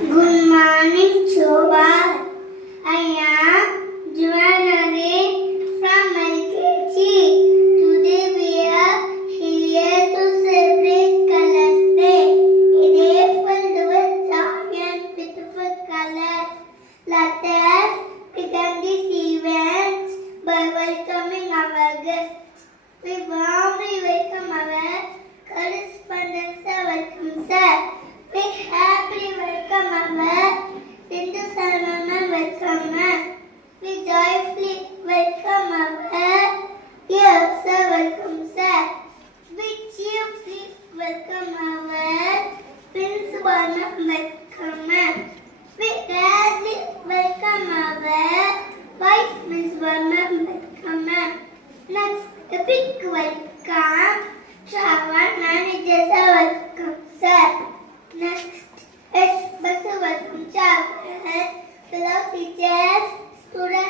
Good morning, Shobha. I am Juanari from LKG. Today we are here to celebrate Colors Day. A day filled with joy and beautiful colors. Let us begin this event by welcoming our guests. We warmly welcome our correspondents. Welcome, sir. We happily welcome our Hindu Salmana, welcome ma'am. We joyfully welcome our dear sir, welcome sir. We cheerfully welcome our Prince Varna, welcome ma'am. We gladly welcome our Vice Miss Varna, welcome ma'am. Next, a big welcome to our manager sir, welcome sir. Next, welcome to our fellow teachers, students